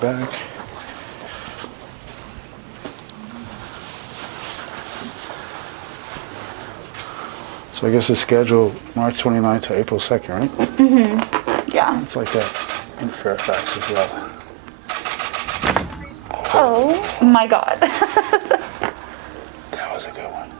back. So I guess it's scheduled March 29th to April 2nd, right? Mm-hmm. Yeah. It's like that in Fairfax as well. Oh my God. That was a good one.